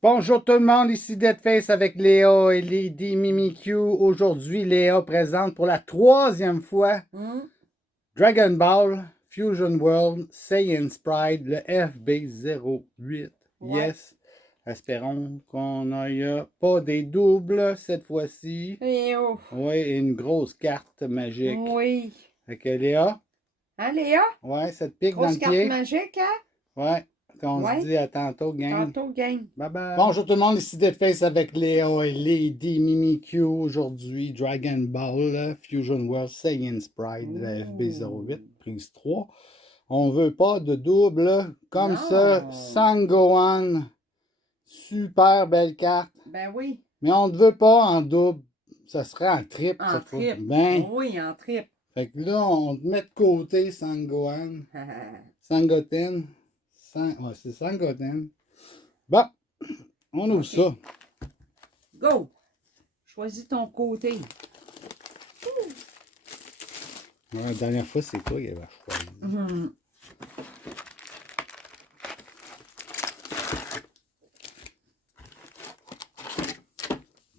Bonjour tout le monde, ici Deadface avec Léa et Lady Mimikyu. Aujourd'hui, Léa présente pour la troisième fois Dragon Ball Fusion World Saiyan Sprite, le FB08. Ouais. Yes. Espérons qu'on n'aille pas des doubles cette fois-ci. Et oh. Oui, et une grosse carte magique. Oui. Fait que Léa, Hein, Léa? ouais, ça te pique dans Grosse le carte pied? magique, hein? Ouais. On se Ouais. dit à tantôt, gang. Tantôt, game. Bye bye. Bonjour tout le monde, ici Deadface avec Léo et Lady Mimikyu. Aujourd'hui, Dragon Ball Fusion World Saiyan Sprite, la FB08, prise 3. On veut pas de double comme Non. ça. Sangohan, super belle carte. Ben oui. Mais on ne veut pas en double. Ça serait en triple. En cette fois. triple. Ben, Oui, en triple. fait que là, on te met de côté Sangohan. Sangoten. Ouais, c'est Sangoten. Bon, on ouvre ça. Go. Choisis ton côté. Ouais, la dernière fois, c'est toi qui avais choisi.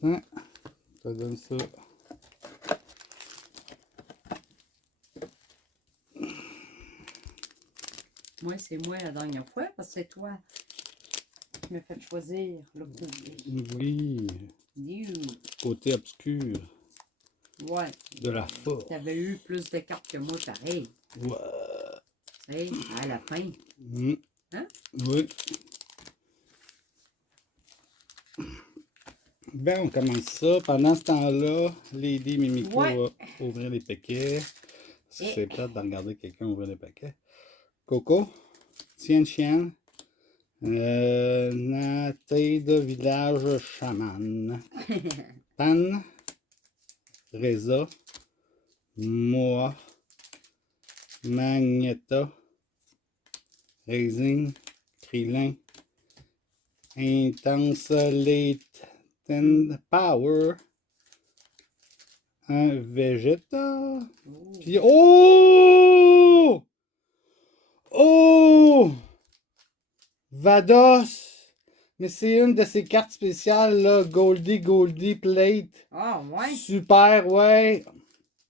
Hein? Ça donne ça. Moi, c'est moi la dernière fois parce que c'est toi qui m'as fait choisir le côté. Oui. You. Côté obscur Ouais. de la force. T'avais eu plus de cartes que moi, pareil. Ouais. Tu sais, à la fin. Hein? Oui. Ben, on commence ça. Pendant ce temps-là, Lady Mimiko va ouvrir les paquets. C'est plate de regarder quelqu'un ouvrir les paquets. Coco, Tien Chien, Naté de village chaman. Pan, Reza, Moa, Magneta, Raisin, Krillin, Intense Latent Power, un Vegeta, puis oh! Oh! Vados! Mais c'est une de ces cartes spéciales, là, Goldie Plate. Ah, ouais. Super, ouais.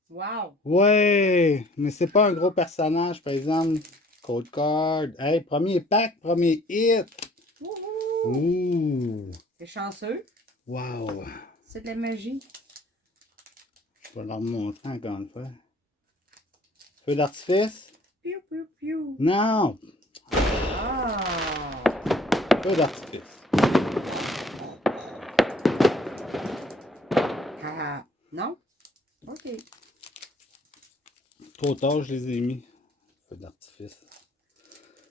Wow. Ouais, mais c'est pas un gros personnage, par exemple. Code Card. Hey, premier pack, premier hit. Ouh. T'es chanceux. Wow. C'est de la magie. Je vais leur montrer encore une fois. Feu d'artifice? Piou, piou, piou. Non. Ah. Feu d'artifice. Haha. Non? OK. Trop tard, je les ai mis. Feu d'artifice.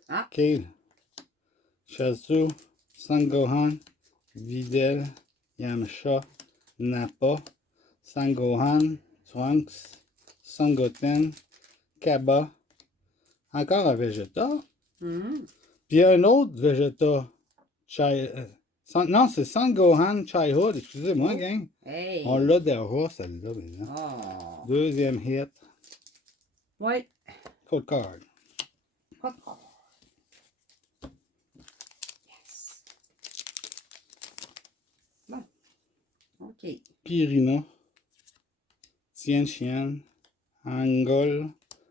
Ah. Ok. Shazzu, Sangohan, Videl, Yamcha, Nappa, Sangohan, Trunks, Sangoten, Kaba, encore un Vegeta, puis un autre Vegeta, non, c'est Sangohan Childhood, excusez-moi, gang. Hey. On l'a déjà, celle-là, maintenant. Oh. Deuxième hit. Oui. Code card. Code card. Yes. Bon. OK. Pirina, Tien Chien, Angol,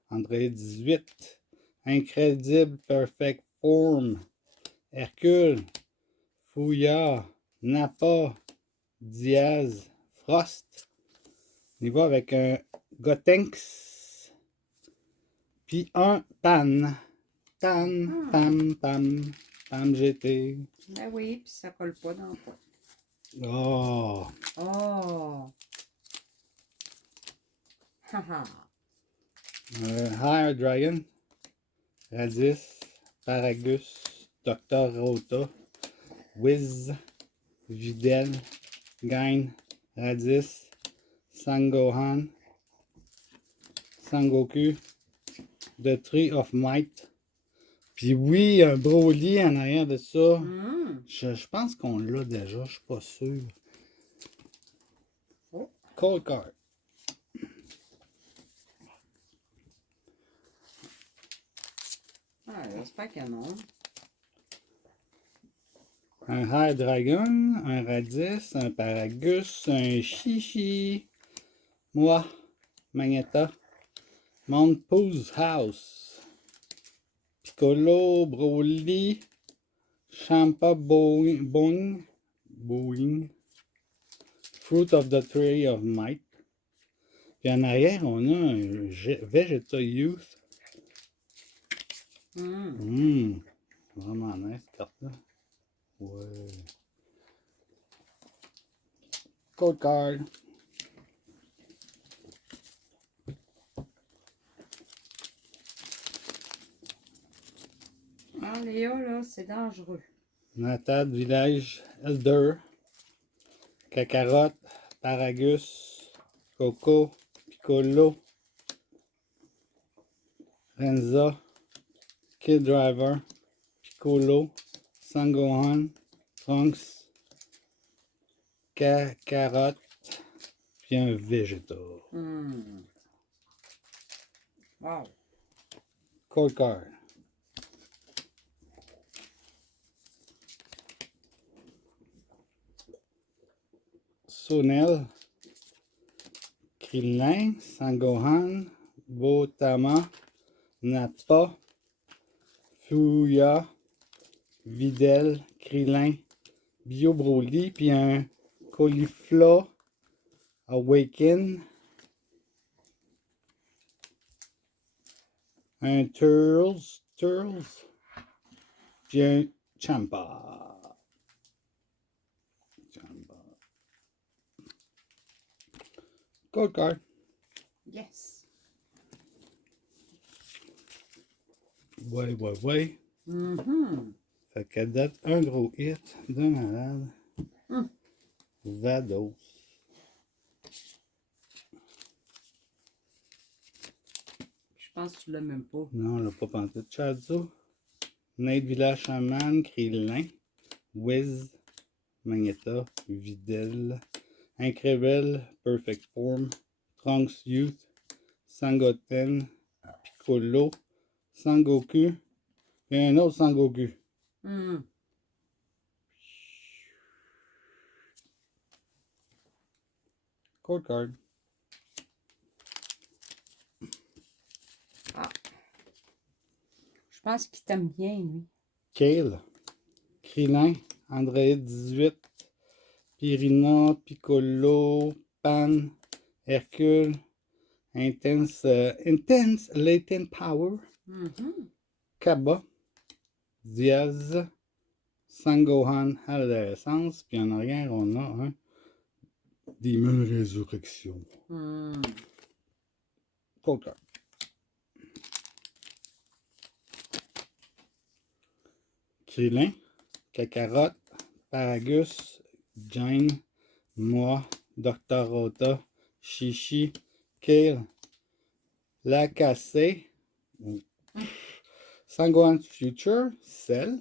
André 18, Incredible Perfect Form, Hercule, Fouillard, Nappa, Diaz, Frost. On y va avec un Gotenks, puis un Pan. Pan, Pam, Pam, Pam GT. Ben oui, puis ça colle pas dans le pot. Oh! Oh! Haha! Higher Dragon, Radis, Paragus, Dr. Rota, Wiz, Videl, Gain, Radis, Sangohan, Sangoku, The Tree of Might. Puis oui, un Broly en arrière de ça. Je pense qu'on l'a déjà, je suis pas sûr. Oh. Cold Card. Ah, j'espère que non. un High Dragon, un Radis, un Paragus, un Chichi, moi, Magneta, Mount Pools House, Piccolo, Broly, Champa Boing, Fruit of the Tree of Might. Puis en arrière, on a un Vegeta Youth. Vraiment nice, cette carte-là. Ouais. Code card. Ah, Léa, là, c'est dangereux. Natad, Village, Elder, Kakarot, Paragus, Coco, Piccolo, Renza, Kid Driver, Piccolo, Sangohan, Trunks, Kakarot, puis un Vegeta. Wow. Code card. Sonel, Krillin, Sangohan, Botama, Nappa, Fuya, Videl, Krillin, Bio Broly, puis un Caulifla Awaken, un Turles, puis un Champa. Code card. Yes. Ouais. Fait qu'elle date un gros hit de malade. Vados. Je pense que tu l'as même pas. Non, on l'a pas pensé. Chadzo. Nate Village Shaman, Krillin, Wiz, Magneta, Videl, Incredible, Perfect Form, Trunks Youth, Sangoten, Piccolo, Sangoku, et un autre Sangoku. Code card. Ah. Je pense qu'il t'aime bien, lui. Kale, Krillin, Android 18, Pirina, Piccolo, Pan, Hercule, Intense Latent Power, Kaba, Diaz, Sangohan à l'adolescence, puis en arrière, on a un Demon Résurrection. Code card. Krillin, Kakarot, Paragus, Jane, moi, Dr. Rota, Chichi, Kale, Lacassé, Sangohan Future, Cell,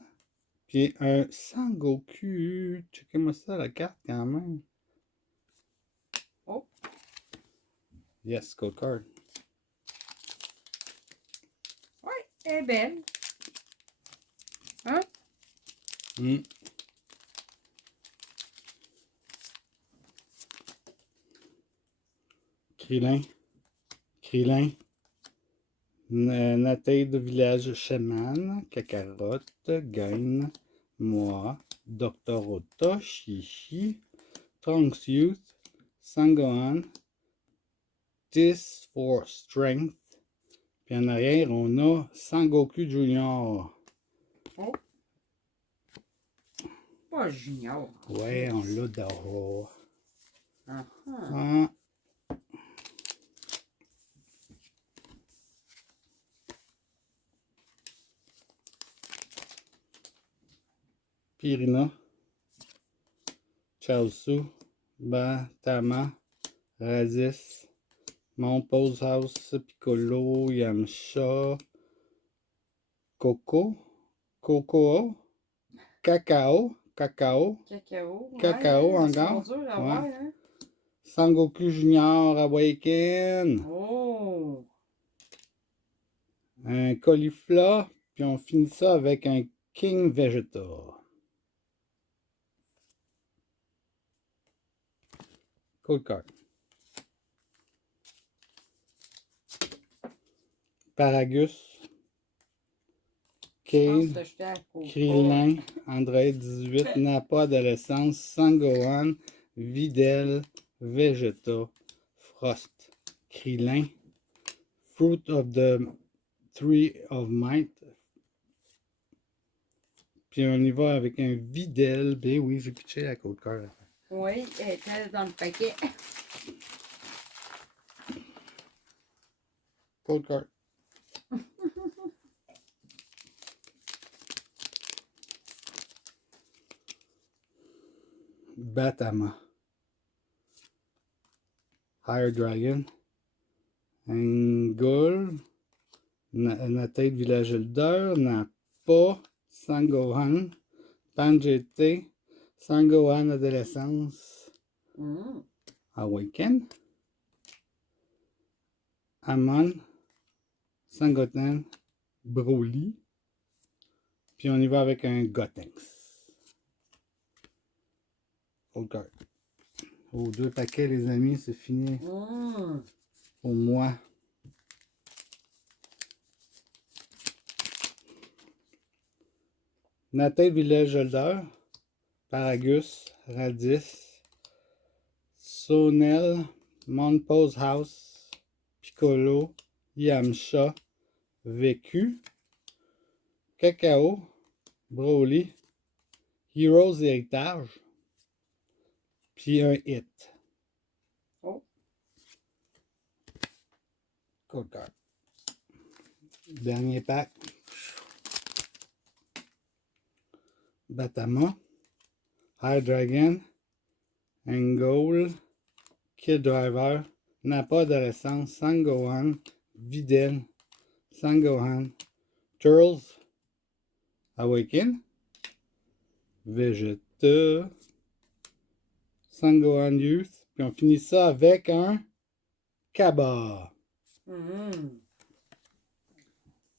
puis un Sangoku. Checkez-moi ça, la carte, quand même. Oh. Yes, code card. Oui, elle est belle. Hein? Krillin, Natade Village Shaman, Kakarot, Gain, moi, Dr. Rota, Chichi, Trunks Youth, Sangohan, 10 for Strength, puis en arrière, on a Sangoku Junior. Oh. Pas Junior. Ouais, on l'a dehors. Pirina, Chaosu, Batama, Razis, Mount Pools House, Piccolo, Yamcha, Cacao, encore. Dur à voir, hein? Sangoku Junior Awaken. Oh! Un Caulifla, puis on finit ça avec un King Vegeta. Cold card. Paragus. Cade. Krillin. Android 18. Nappa Adolescence. Sangohan. Videl. Vegeta. Frost. Krillin. Fruit of the Tree of Might. Puis on y va avec un Videl. Ben oui, j'ai pitché la Cold card. Oui, elle était dans le paquet. Cold card. Batama. Higher Dragon. Angol. Nathalie Village Elder. Nappa. Sangohan. Panjete. Sangohan Adolescence. Awaken. Amon. Sangoten. Broly. Puis on y va avec un Gotenks. Cold card. Oh, 2 paquets, les amis, c'est fini. Pour moi. Nathalie Village Elder. Paragus. Radis. Sonel. Monpose House. Piccolo. Yamcha. Vécu. Cacao. Broly. Heroes Héritage. Puis un hit. Oh. Cold card. Dernier pack. Batama. High Dragon. Angol. Kid Driver. Nappa Adolescence. Sangohan. Videl. Sangohan. Turtles. Awaken. Vegeta. Sangohan Youth. Puis on finit ça avec un Kaba.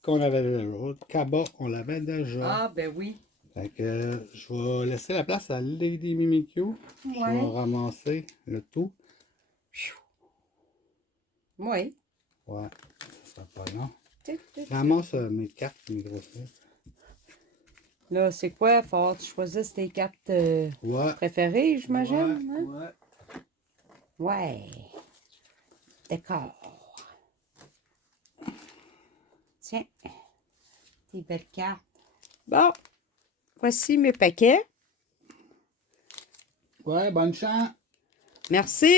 Qu'on avait déjà. Kaba, on l'avait déjà. Ah, ben oui. Fait que je vais laisser la place à Lady Mimikyu. Je vais ramasser le tout. Oui. Ouais, ça sera pas long. Je ramasse mes cartes, mes grosses. Là, c'est quoi? Faut que tu choisisses tes cartes préférées, j'imagine? Ouais. D'accord. Tiens. Tes belles cartes. Bon. Voici mes paquets. Ouais, bonne chance. Merci.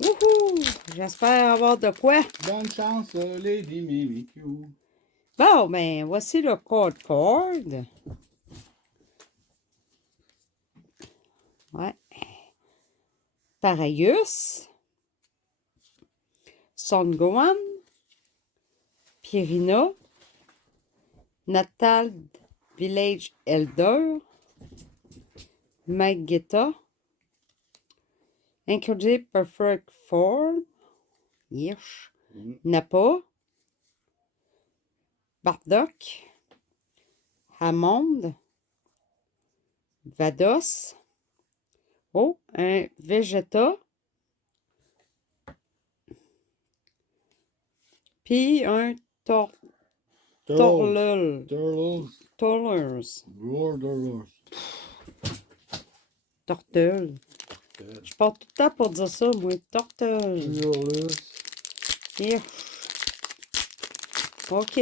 Wouhou! J'espère avoir de quoi. Bonne chance, Lady Mimikyu. Bon, ben, voici le code card. Ouais. Paragus. Son Gohan. Pierina. Natal Village Elder. Magetta. Incredible Perfect Form. Yesh. Nappa. Bardock. Hammond. Vados. Oh, un Vegeta. Puis un Torlul. Torlurs. Tortule. Je porte tout le temps pour dire ça, moi. Tortule. Yeah. OK.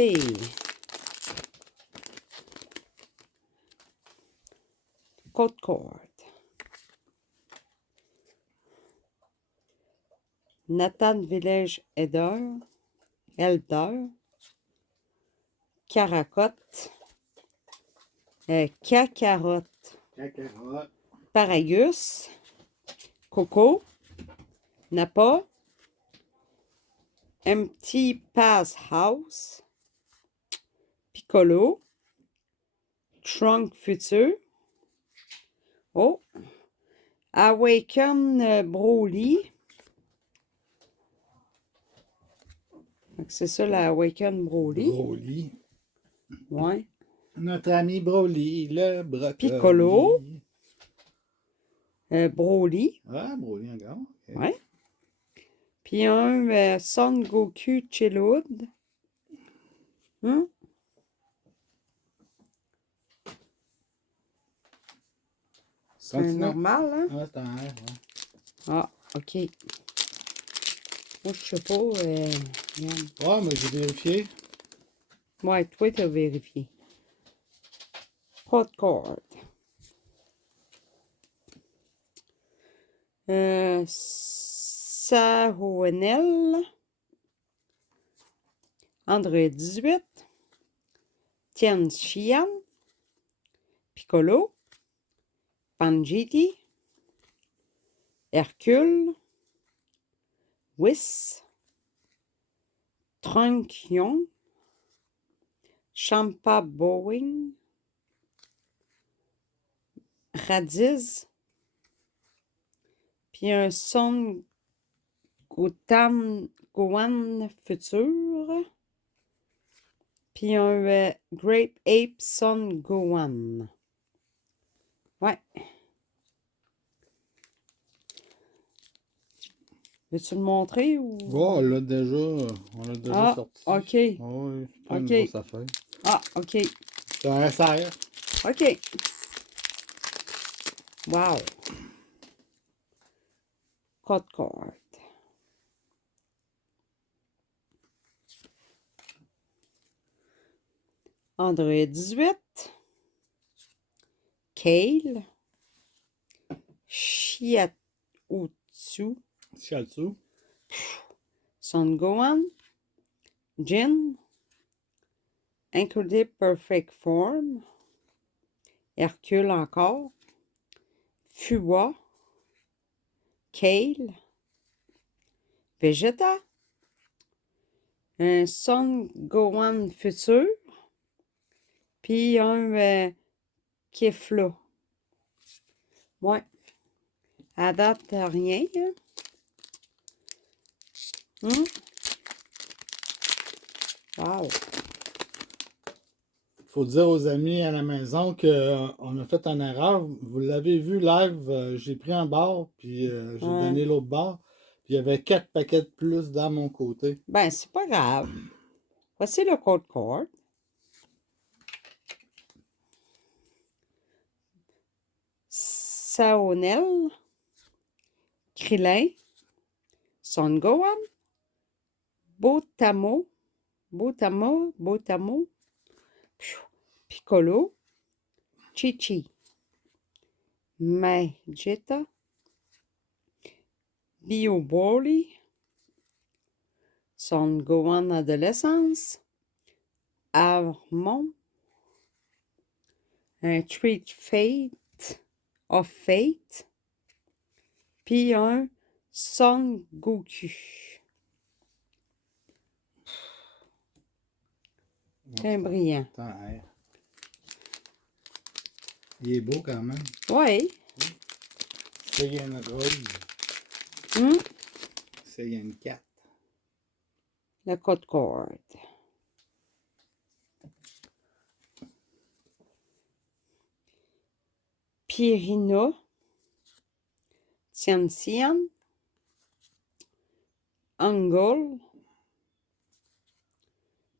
Code card. Nathan Village Elder. Caracotte. Cacarotte. Paragus. Coco. Nappa. Empty Pass House. Piccolo. Trunk Future. Oh. Awaken Broly. C'est ça, la Awaken Broly. Broly. Ouais. Notre ami Broly, le brocoli. Piccolo. Broly. Ah, Broly encore. OK. Ouais. Puis un Son Goku Chillwood. C'est un normal, hein? Ah, c'est un R, ouais. Ah, OK. Moi, je sais pas. Regarde. Ouais, mais j'ai vérifié. Ouais, toi, t'as vérifié. Pas de corde. Saronel. Android 18. Tien Xian. Piccolo. Pangiti. Hercule. Whis. Trunkion. Champa Boeing. Radiz. Puis un Son Gohan futur. Puis un Grape Ape Son Gohan. Ouais. Veux-tu le montrer ou... Bon, on l'a déjà sorti. OK. Oui, c'est pas OK. une grosse affaire. Ah, OK. C'est un SR. OK. Wow. Code card. Android 18. Kale. Shiatsu. Son Gohan. Jin. Incredible Perfect Form. Hercule encore. Fua. Kale. Vegeta. Un Son Gohan futur. Puis un Kefla. Ouais. À date, rien. Hein? Wow. Faut dire aux amis à la maison qu'on a fait une erreur. Vous l'avez vu live, j'ai pris un bar, puis j'ai donné l'autre bar. Puis il y avait 4 paquets de plus dans mon côté. Ben, c'est pas grave. Voici le code card. Saonel. Krillin. Son Gohan. Botamo. Piccolo. Chi-Chi. Vegeta. Bio-Broly. Son Gohan adolescence. Armon. Un Treat Fate of Fate. Puis un Son Goku. C'est brillant. Il est beau quand même. Oui. Ça, il y a une rose. Ça, il y a une 4. Le code card. Pirina. Tian. Angol.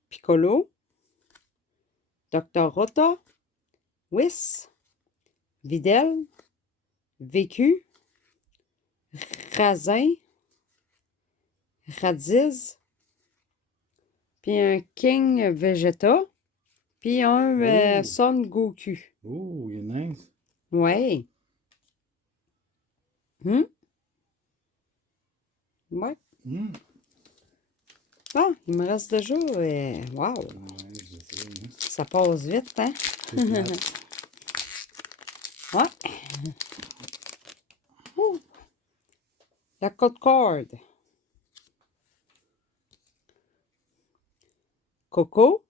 Piccolo. Dr. Rota. Whis. Videl. Vécu. Razin. Radiz. Puis un King Vegeta. Puis un Son Goku. Oh, il est nice. Ouais. Ouais. Ah, il me reste déjà. Wow. Ouais, je sais, hein. Ça passe vite, hein? Ouais. La code card. Coco.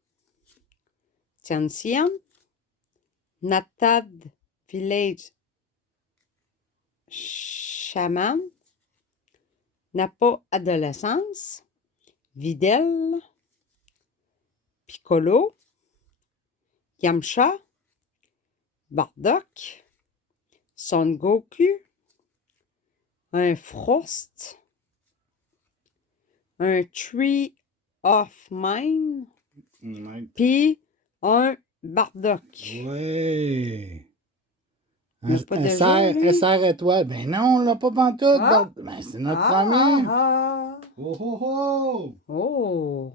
Tianxian. Natad Village Shaman. Napa Adolescence. Videl. Piccolo. Yamcha. Bardock. Son Goku. un Frost, un Tree of Mine, puis un Bardock. Ouais. On l'a pas déjà, lui? SR étoile. Ben non, on l'a pas pantoute. Ah. Ben, c'est notre premier. Ah. Oh, oh, oh. Oh.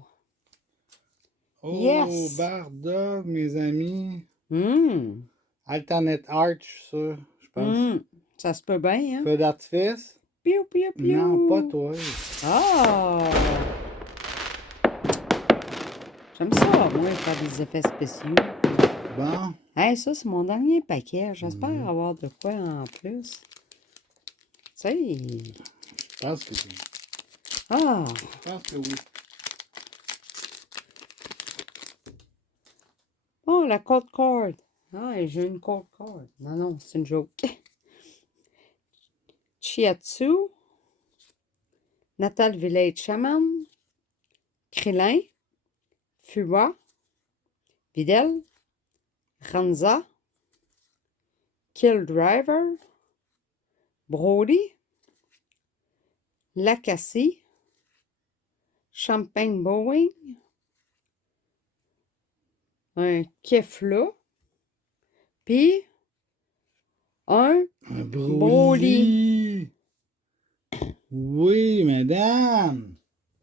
Oh, Yes. Bardock, mes amis. Hum. Alternate Arch, ça, je pense. Ça se peut bien, hein? Feu d'artifice. Piou, piou, piou. Non, pas toi. Ah! J'aime ça, moi, faire des effets spéciaux. Bon. Hey, ça, c'est mon dernier paquet. J'espère Mhm. avoir de quoi en plus. Tu sais. Je pense que oui. Ah! Je pense que oui. Oh, la cold card. Ah, et j'ai une cold card. Non, non, c'est une joke. Chiatsu. Natal Village Shaman. Krillin. Fua. Videl. Ranza. Kill Driver. Brody. Lacassie. Champagne Boeing. Un Kefla. Puis un Broly. Oui, madame.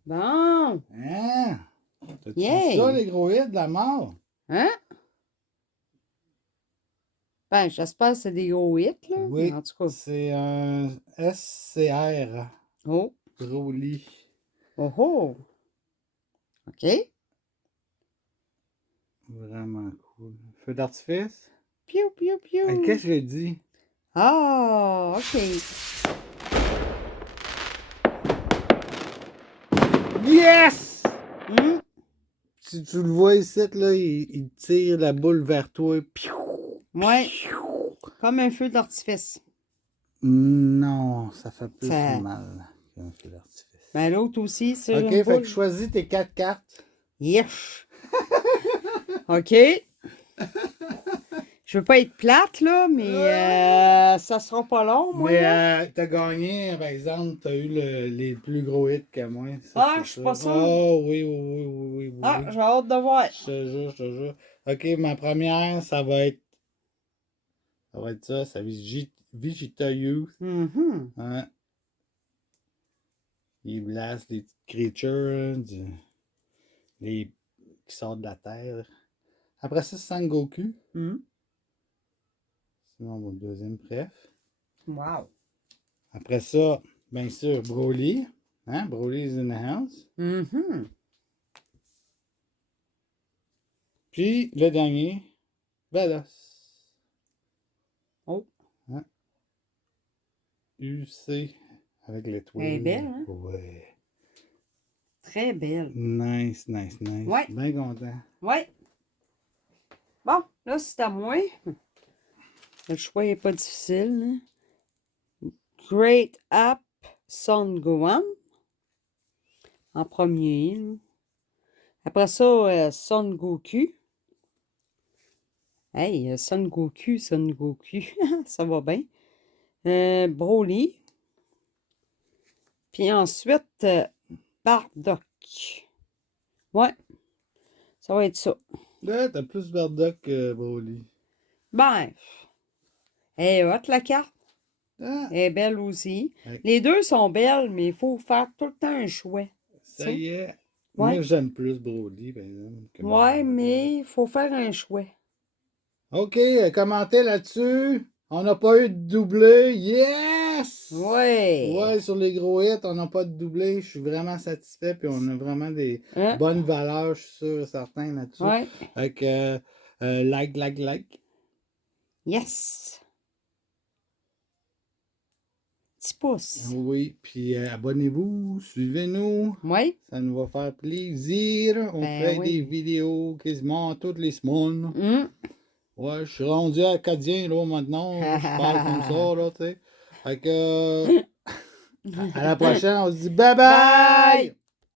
Bon. Hein? T'as-tu Yay. vu ça, les gros hits de la mort? Hein? Ben, j'espère que c'est des gros hits, là. Oui. Mais en tout cas. C'est un SCR. Oh. Broly. Oh oh. OK. Vraiment cool. Feu d'artifice? Piou, piou, piou. Hey, qu'est-ce que j'ai dit? Ah, OK. Yes! Hum. Si tu le vois ici, là, il tire la boule vers toi. Piou! Ouais. Piou! Comme un feu d'artifice. Non, ça fait plus Ça- mal qu'un feu d'artifice. Ben, l'autre aussi, c'est Ok, une fait boule. que choisis tes 4 cartes. Yes. OK. Je veux pas être plate, là, mais ça sera pas long, moi, là. Mais t'as gagné, par exemple, t'as eu les plus gros hits que moi. Ça, Ah, c'est je suis ça. pas sûre. Oh, oui, oui, oui, oui, oui, oui. Ah, j'ai hâte de voir. Je te jure, je te jure. Ok, ma première, ça va être. Ça va être ça, ça va être Vegeta Youth. Mhm. Hein? Il blast des petites creatures, les qui sortent de la terre. Après ça, Sangoku. Mhm. C'est mon deuxième préf. Wow. Après ça, bien sûr, Broly. Hein? Broly is in the house. Mhm. Puis le dernier, Vados. Oh. Hein? UC avec l'étoile. Elle est belle, hein? Ouais. Très belle. Nice, nice, nice. Ouais. Bien content. Ouais. Bon, là, c'est à moi. Le choix n'est pas difficile. Hein? Great App Son Gohan. En premier. Là. Après ça, Son Goku. Hey, Son Goku, Son Goku. Ça va bien. Broly. Puis ensuite, Bardock. Ouais. Ça va être ça. Là, t'as plus Bardock que Broly. Ben, elle est hot, la carte. Ah, Elle est belle aussi. Ouais. Les deux sont belles, mais il faut faire tout le temps un choix. ça y est. Ouais. Moi, j'aime plus Broly, par exemple. que Ouais, Bardock. mais il faut faire un choix. OK, commentez là-dessus. On n'a pas eu de doublé. Yes! Ouais. Ouais, sur les gros hits, on n'a pas de doublé. Je suis vraiment satisfait. Puis on a vraiment des Hein? bonnes valeurs, je suis sûr et certain là-dessus. Ouais. Avec like. Yes. Petit pouce. Oui, puis abonnez-vous, suivez-nous. Ouais. Ça nous va faire plaisir. On Ben fait oui. des vidéos quasiment toutes les semaines. Hum. Ouais, je suis rendu acadien, là, maintenant. Là, je parle comme ça, là, tu sais. Fait que... à la prochaine, on se dit bye bye! Bye!